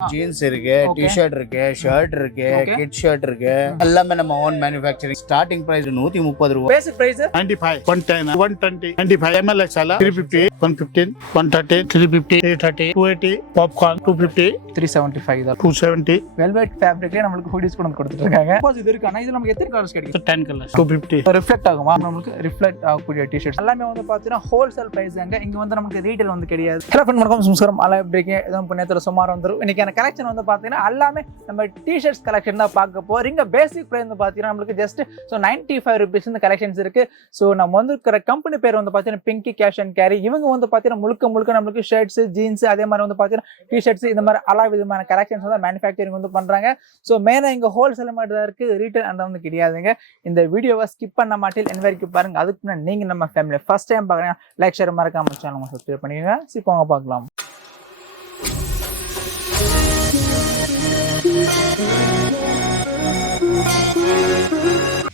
Jeans இருக்கு, T-shirt இருக்கு, shirt இருக்கு, கிட் ஷர்ட் இருக்கு. எல்லாமே நம்ம ஓன் மேனுஃபேக்சரிங். ஸ்டார்டிங் பிரைஸ் 130 ரூபாய். பேசிக் பிரைஸ் 95, 110, 120, 95 ml XL 350, 115, 130, 350, 330, 280, popcorn 250, 375 தான். 270. வெல்வெட் ஃபேப்ரிக்லயே நமக்கு ஹூடிஸ் கூட கொடுத்துட்டு இருக்காங்க. சப்போஸ் இது இருக்கு. ஆனா இது நமக்கு எத்தனை கலர்ஸ் கிடைக்கும்? 10 colors 250. ரிஃப்ளெக்ட் ஆகுமா? நமக்கு ரிஃப்ளெக்ட் ஆகக்கூடிய டி-ஷர்ட்ஸ் எல்லாமே வந்து பாத்தீங்கன்னா ஹோல்சேல் பிரைஸ் தாங்க. இங்க வந்து நமக்கு ரீட்டைல் வந்து கிடையாது. ஹலோ ஃப்ரெண்ட், வணக்கம், நமஸ்காரம். அலை எப்படி இருக்கீங்க? எதுவும் புண்ணியத்துல சுமார் வந்துரும். இன்னைக்கான கலெக்ஷன் வந்து பாத்தீங்கன்னா எல்லாமே நம்ம டி-ஷர்ட்ஸ் கலெக்ஷன் தான் பார்க்க போறோம். இங்க பேசிக் பிரைஸ் வந்து பாத்தீங்கன்னா நமக்கு ஜஸ்ட் 95 rupees இந்த கலெக்ஷன்ஸ் இருக்கு. ஸோ நம்ம வந்து இருக்கிற கம்பெனி பேர் வந்து பாத்தீங்கன்னா பிங்கி கேஷ் அண்ட் கேரி. இவங்க வந்து பாத்தீங்கன்னா முழுக்க நமக்கு ஷர்ட்ஸ், ஜீன்ஸ், அதே மாதிரி வந்து பாத்தீங்கன்னா டி-ஷர்ட்ஸ், இந்த மாதிரி எல்லா விதமான கலெக்ஷன்ஸ் வந்து மேனுஃபேக்சரிங் வந்து பண்றாங்க. ஸோ மெயினாக இங்க ஹோல்சேல் மட்டும் தான் இருக்கு, ரீட்டைல் அந்த வந்து கிடையாதுங்க. இந்த வீடியோவை ஸ்கிப் பண்ண மாட்டேன், என் வரைக்கும் பாருங்க. அதுக்கு முன்னாடி நீங்க நம்ம ஃபேமிலி ஃபர்ஸ்ட் டைம் பாக்குறீங்க, லைக் ஷேர் மறக்காம சேனல் சப்ஸ்கிரைப் பண்ணிடுங்க. இப்போ வாங்க பார்க்கலாம்.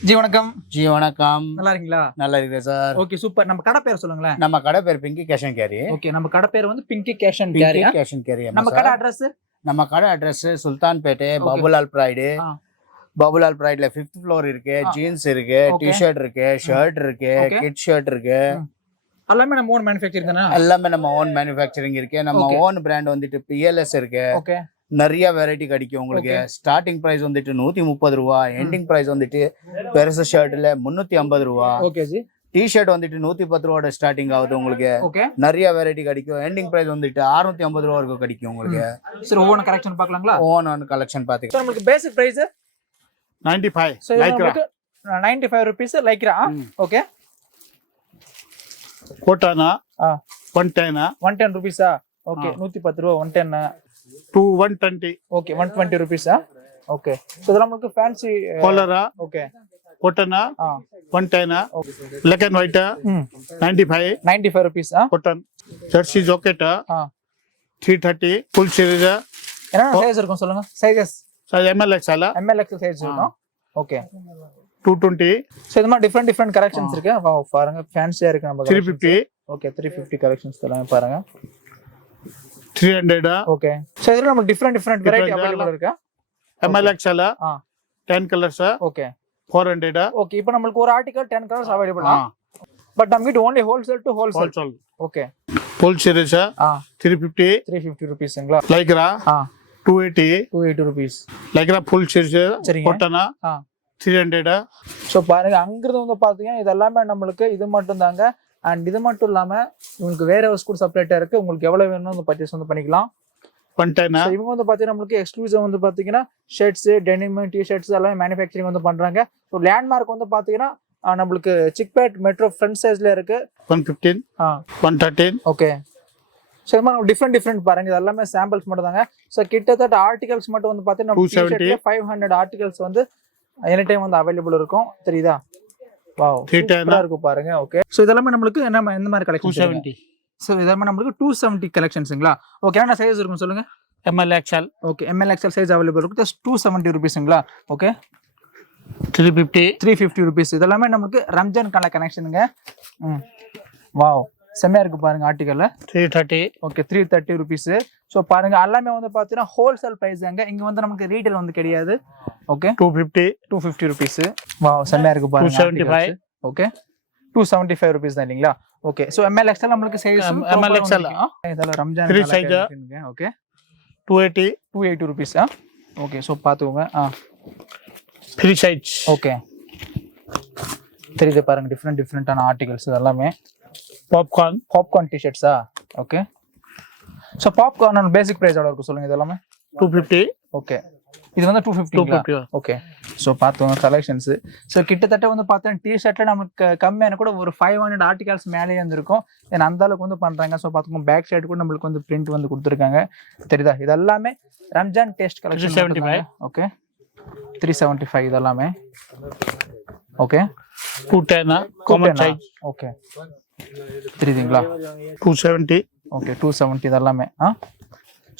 ஜி வணக்கம். ஜி வணக்கம். நல்லா இருக்கீங்களா? நல்லா இருக்கேன் சார். Okay, super. நம்ம கடை பேர் சொல்லுங்களேன். நம்ம கடை பேர் Pinky cash and carry. Okay, நம்ம கடை பேர் வந்து Pinky cash and carry. Cash and carry. நம்ம கடை அட்ரஸ் சுல்தான்பேட்டை, பாபுலால் பிரைடு. பாபுலால் பிரைட்ல 5th floor இருக்கு. ஜீன்ஸ் இருக்கு, டி-ஷர்ட் இருக்கு, ஷர்ட் இருக்கு, கிட் ஷர்ட் இருக்கு. எல்லாமே நம்ம ஓன் மேனுஃபேக்சரிங் தானே? எல்லாமே நம்ம ஓன் மேனுஃபேக்சரிங் இருக்கு. நம்ம ஓன் பிராண்ட் வந்துட்டு பிஎல்எஸ் இருக்கு. ஓகே, நிறைய வெரைட்டி கிடைக்கும் உங்களுக்கு. ஸ்டார்டிங் பிரைஸ் வந்துட்டு 130 ரூபாய். எண்டிங் பிரைஸ் வந்துட்டு பெருசு ஷர்ட்ல 350 ரூபாய். Okay G. டி-ஷர்ட் வந்துட்டு 110 ரூபாயோட ஸ்டார்டிங் ஆகுது உங்களுக்கு. ஓகே, நிறைய வெரைட்டி கிடைக்கும். எண்டிங் பிரைஸ் வந்துட்டு 650 ரூபா வரைக்கும் கிடைக்கும் உங்களுக்கு. சரி, ஓன் கலெக்ஷன் பார்க்கலாங்களா? ஓன் கலெக்ஷன் பாத்துக்கலாம். சோ நமக்கு basic price 95 lycra 95 rupees lycra. Okay, கோட்டானா 110 rupees. ஓகே, 110 ரூபாய் 110 to 120. Okay, 120 rupees. Okay, so இதெல்லாம் நமக்கு ஃபேன்சி காலரா. ஓகே, கோட்டானா 110, black and white 95 rupees. cotton. jersey jacket 330, full series. என்ன சைஸ் இருக்கும் சொல்லுங்க? Sizes size ml XL size இருக்கும். ஓகே, 220. சோ இந்த மாதிரி டிஃபரண்ட் கலெக்ஷன்ஸ் இருக்கு. வாவ், பாருங்க ஃபேன்சியா இருக்கு நம்ம. 350. ஓகே, 350 கலெக்ஷன்ஸ் எல்லாமே பாருங்க. 300. ஓகே, சோ இதுல நமக்கு டிஃபரண்ட் வெரைட்டி அவைலபிள் இருக்கு. ml XL 10 colors. Okay, 400. Okay, இப்போ நமக்கு ஒரு ஆர்டிகல் 10 கலர்ஸ் அவைலபிள். பட் நம்ம கிட்ட only wholesale to wholesale. Okay, full series 350 rupeesங்களா? lycra 280 rupees. lycra full series. சரிங்க. cotton 300. சோ பாருங்க, அங்கிருந்து வந்து பாத்தீங்கன்னா இது எல்லாமே நம்மளுக்கு இது மட்டும் தாங்க. அண்ட் இது மட்டும் இல்லாம உங்களுக்கு வேற ஹவுஸ் கூட செப்பரேட்டா இருக்கு. உங்களுக்கு எவ்வளவு வேணுமோ அந்த பர்ச்சேஸ் வந்து பண்ணிக்கலாம். 110. இவங்க வந்து பாத்தீங்கன்னா நம்மளுக்கு எக்ஸ்க்ளூசிவ் வந்து பாத்தீங்கன்னா ஷர்ட்ஸ், டெனிம், டி-ஷர்ட்ஸ் எல்லாமே மேனுஃபேக்சரிங் வந்து பண்றாங்க. ஸோ லேண்ட்மார்க் வந்து பாத்தீங்கன்னா நம்மளுக்கு சிக்பேட் மெட்ரோ ஃப்ரண்ட் சைஸ்ல இருக்கு. 115, 113. ஓகே, ஸோ இது மாதிரி டிஃப்ரெண்ட் பாருங்க. இது எல்லாமே சாம்பிள்ஸ் மட்டும் தாங்க. ஸோ கிட்டத்தட்ட ஆர்டிகல்ஸ் மட்டும் வந்து பாத்தீங்கன்னா 500 ஆர்டிகல்ஸ் வந்து எனி டைம் வந்து அவைலபிள் இருக்கும். தெரியுதா? வாவ், சூப்பரா இருக்கு பாருங்க. ஓகே, சோ இதெல்லாம் நமக்கு என்ன இந்த மாதிரி கலெக்ஷன் 270. சோ இதெல்லாம் நமக்கு 270 கலெக்ஷன்ஸ்ங்களா? ஓகே, என்ன சைஸ் இருக்கும் சொல்லுங்க? ml XL. Okay, ml XL size available இருக்கு. ஜஸ்ட் 270 rupeesங்களா? Okay, 350 rupees. இதெல்லாம் நமக்கு ரம்ஜான் கால கனெக்ஷனுங்க. வாவ், செமையா இருக்கு பாருங்க ஆர்டிகல். 330. Okay, 330 rupees. ஸோ பாருங்க, எல்லாமே வந்து பாத்தீங்கன்னா ஹோல்சேல் பிரைஸ் தாங்க. இங்க வந்து நமக்கு ரீட்டைல் வந்து கிடையாது. Okay, 250 rupees. வாவ், செமையா இருக்கு பாருங்க. 275. ஓகே, 275 rupees தான் இல்லீங்களா? ஓகே, சோ ml XL நமக்கு சைஸ் ml XL இதெல்லாம் Ramzan 3 size. Okay, 280 rupees. Okay, so பாத்துக்கோங்க. 3 size. ஓகே, தெரியுது பாருங்க டிஃபரெண்டான ஆர்டிகல்ஸ் எல்லாமே. பாப்கார்ன் டி-ஷர்ட்ஸா? ஓகே, சோ பாப்கார்ன் பேசிக் பிரைஸ் எவ்வளவு இருக்கு சொல்லுங்க? இது எல்லாமே 250. ஓகே, இது வந்து 250. ஓகே, சோ பாத்துங்க கலெக்ஷன்ஸ். சோ கிட்டத்தட்ட வந்து பார்த்தா டி-ஷர்ட்ல நமக்கு கம்மியான கூட ஒரு 500 ஆர்டிகல்ஸ் மேலேயே வந்துருக்கும். ஏன்னா அந்த அளவுக்கு வந்து பண்றாங்க. சோ பாத்துக்கோங்க, பேக் சைடு கூட நம்மளுக்கு வந்து பிரிண்ட் வந்து கொடுத்துருக்காங்க. தெரியுதா? இது எல்லாமே ரம்ஜான் டேஸ்ட் கலெக்ஷன். 375. ஓகே, 375 இதெல்லாமே. Okay, 210 common size. ஓகே, தெரியுதுங்களா? 270. ஓகே, 270 இதெல்லாமே.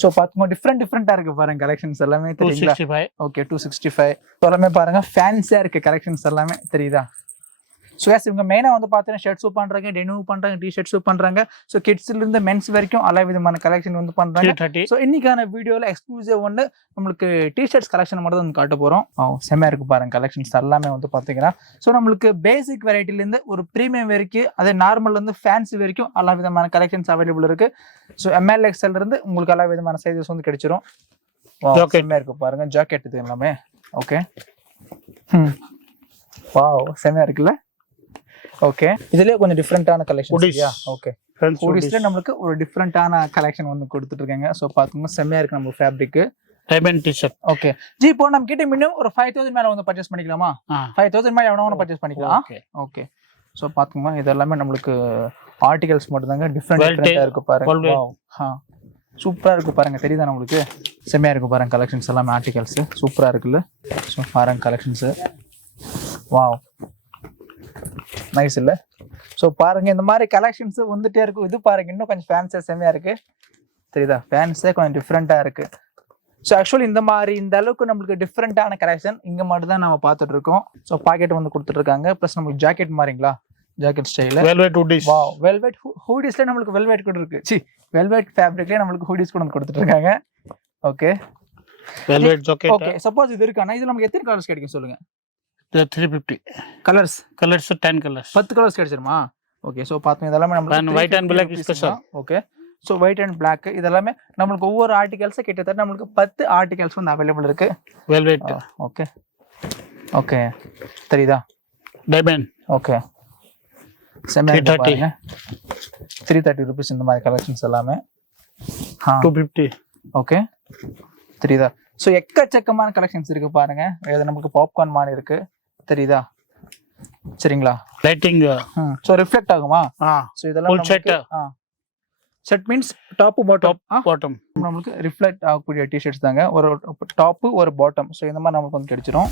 சோ பாத்துங்க, டிஃபரெண்டா இருக்கு பாருங்க கலெக்ஷன்ஸ் எல்லாமே. தெரியுங்களா? 265. ஓகே, 265 எல்லாமே பாருங்க ஃபேன்சியா இருக்கு கலெக்ஷன்ஸ் எல்லாமே. தெரியுதா? ஸோ எஸ் இவங்க மெயினாக வந்து பார்த்தீங்கன்னா ஷர்ட்ஸும் பண்ணுறாங்க, டெனிமும் பண்ணுறாங்க, டிஷர்ட்ஸும் பண்ணுறாங்க. ஸோ கிட்ஸ்லேருந்து மென்ஸ் வரைக்கும் எல்லா விதமான கலெக்ஷன் வந்து பண்ணுறாங்க. ஸோ இன்னைக்கான வீடியோவில் எக்ஸ்க்ளூசிவ் ஒன்று நம்மளுக்கு டிஷர்ட்ஸ் கலெக்ஷன் மட்டும் தான் வந்து காட்ட போகிறோம். செம்மையாக இருக்குது பாருங்க கலெக்ஷன்ஸ் எல்லாமே வந்து பார்த்தீங்கன்னா. ஸோ நம்மளுக்கு பேசிக் வெரைட்டிலேருந்து ஒரு ப்ரீமியம் வரைக்கும், அதே நார்மல்லேருந்து ஃபேன்சி வரைக்கும் எல்லா விதமான கலெக்ஷன்ஸ் அவைலபிள் இருக்குது. ஸோ ML XL இருந்து உங்களுக்கு எல்லா விதமான சைஸஸ் வந்து கிடைச்சிரும். செம்மையாக இருக்குது பாருங்க, ஜாக்கெட் இது எல்லாமே. ஓகே, வாவ் செம்மையாக இருக்குல்ல. ஓகே, இதுலயே கொஞ்சம் டிஃப்ரெண்டான கலெக்ஷன். ஓகே, ஹூடிஸ்ல நம்மளுக்கு ஒரு டிஃப்ரெண்டான கலெக்ஷன் வந்து கொடுத்துட்டு இருக்காங்க. ஸோ பாத்தீங்கன்னா செம்மையா இருக்கு நம்ம fabric. Diamond T-shirt. Okay G, இப்போ நம்ம கிட்ட மினிமம் ஒரு 5000 மேல வந்து பர்ச்சேஸ் பண்ணிக்கலாமா? 5000 மேல எவனோ பர்ச்சேஸ் பண்ணிக்கலாம். ஓகே, ஸோ பாத்தீங்கன்னா இது எல்லாமே நம்மளுக்கு ஆர்டிகல்ஸ் மட்டும் தாங்க, டிஃப்ரெண்டா இருக்கு பாருங்க. சூப்பரா இருக்கு பாருங்க, தெரியுதா நம்மளுக்கு? செம்மையா இருக்கு பாருங்க கலெக்ஷன்ஸ் எல்லாமே, ஆர்டிகல்ஸ் சூப்பரா இருக்குல்ல. ஸோ பாருங்க கலெக்ஷன்ஸ், வாவ் நைஸ் இல்ல. ஸோ பாருங்க இந்த மாதிரி கலெக்ஷன்ஸ் வந்துட்டே இருக்கும். இது பாருங்க இன்னும் கொஞ்சம் ஃபேன்ஸே செம்மையா இருக்கு, தெரியுதா? ஃபேன்ஸே கொஞ்சம் டிஃப்ரெண்டா இருக்கு. ஸோ ஆக்சுவலி இந்த மாதிரி இந்த அளவுக்கு நம்மளுக்கு டிஃப்ரெண்டான கலெக்ஷன் இங்க மட்டும் தான் நம்ம பார்த்துட்டு இருக்கோம். ஸோ பாக்கெட் வந்து கொடுத்துட்டு இருக்காங்க, ப்ளஸ் நம்மளுக்கு ஜாக்கெட் மாதிரிங்களா, ஜாக்கெட் ஸ்டைல வெல்வெட் ஹூடிஸ். வாவ், வெல்வெட் ஹூடிஸ்ல நம்மளுக்கு வெல்வெட் கூட இருக்கு. சி, வெல்வெட் ஃபேப்ரிக்லயே நம்மளுக்கு ஹூடிஸ் கூட வந்து கொடுத்துட்டு இருக்காங்க. Okay, velvet jacket. Okay, suppose இது இருக்கானா இதுல நமக்கு எத்தனை கலர்ஸ் கிடைக்கும் சொல்லுங்க? 350 கலர்ஸ். 10 கலர்ஸ், 10 கலர்ஸ் கிடைச்சிருமா? ஓகே, ஸோ பார்த்தோம் இதெல்லாமே நம்மளுக்கு white and black special. Okay, so white and black இதெல்லாமே நம்மளுக்கு ஒவ்வொரு ஆர்டிகல்ஸ் கிட்டத்தட்ட நம்மளுக்கு 10 ஆர்டிகல்ஸ் வந்து அவைலபிள் இருக்கு. வெல்வெட். ஓகே ஓகே, தெரியுதா? டைமண்ட். ஓகே, 330 rupees இந்த மாதிரி கலெக்ஷன்ஸ் எல்லாமே. 250. ஓகே, தெரியுதா? ஸோ எக்கச்சக்கமான கலெக்ஷன்ஸ் இருக்கு பாருங்க. இது நமக்கு பாப்கார்ன் மாதிரி இருக்கு, தெரியுதா? சரிங்களா? லைட்டிங். ஸோ ரிஃப்ளெக்ட் ஆகுமா? ஸோ இதெல்லாம் செட் மீன்ஸ் டாப் பாட்டம் நம்மளுக்கு ரிஃப்ளெக்ட் ஆகக்கூடிய டிஷர்ட்ஸ் தாங்க. ஒரு டாப் ஒரு பாட்டம், ஸோ இந்த மாதிரி நமக்கு வந்து கிடைச்சிரும்.